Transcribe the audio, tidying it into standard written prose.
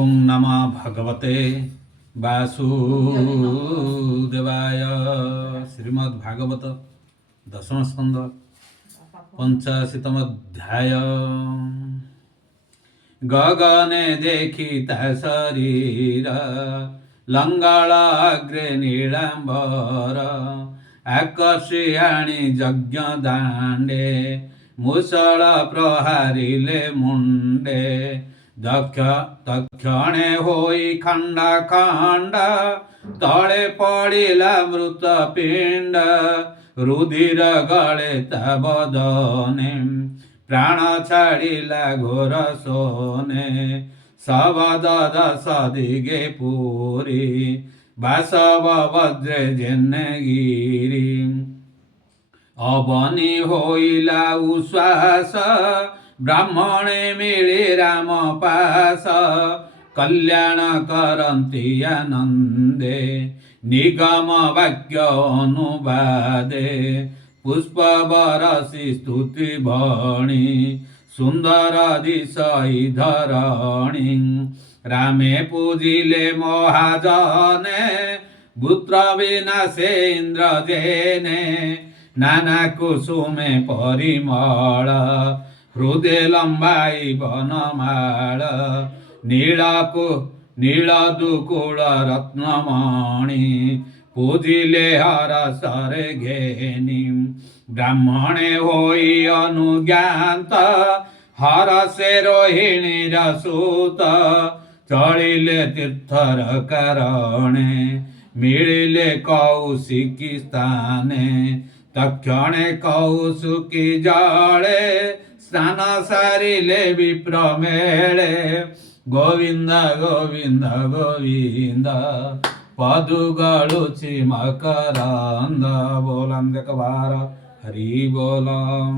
ओम नमः भगवते वासुदेवाय। श्रीमद् भागवत दशम स्कंद 85तम अध्याय। गगने देखिता शरीर लंगाग्रे नीलांबर आकर्षि आणी यज्ञ दांडे मुसळ प्रहारिले मुंडे तक्षणे होई खंडा खंड तळे पडिला मृत पिंड रुधिर गळे तबदने प्राण छाड़िला घोर सोने सबद दश दिगे पूरी बासव वज्रे जेने गिरी अबनी होइला उश्वास ब्राह्मणे मिले राम पास कल्याण करन्ति आनंदे निगम वाक्य अनुवादे पुष्प बरसी स्तुति भणी सुंदर दिशई धरणी रामे पूजिले महाजने पुत्र विनाशे इंद्र जेने नाना कुसुमे परिमल हृदय लंबाई बनमाल नील दुकुल रत्नमणि पूजिले हर सरे घेनी ब्राह्मणे होई अनुज्ञात हर से रोहिणी रसूत चलिले तीर्थर करणे मिलिले कौशिकी स्थाने तक्षणे कौशिकी जले स्नान सारिले विप्र मेले गोविंद गोविंद गोविंद पदुगळुचि मकरंद बोलंद कबार हरि बोलम।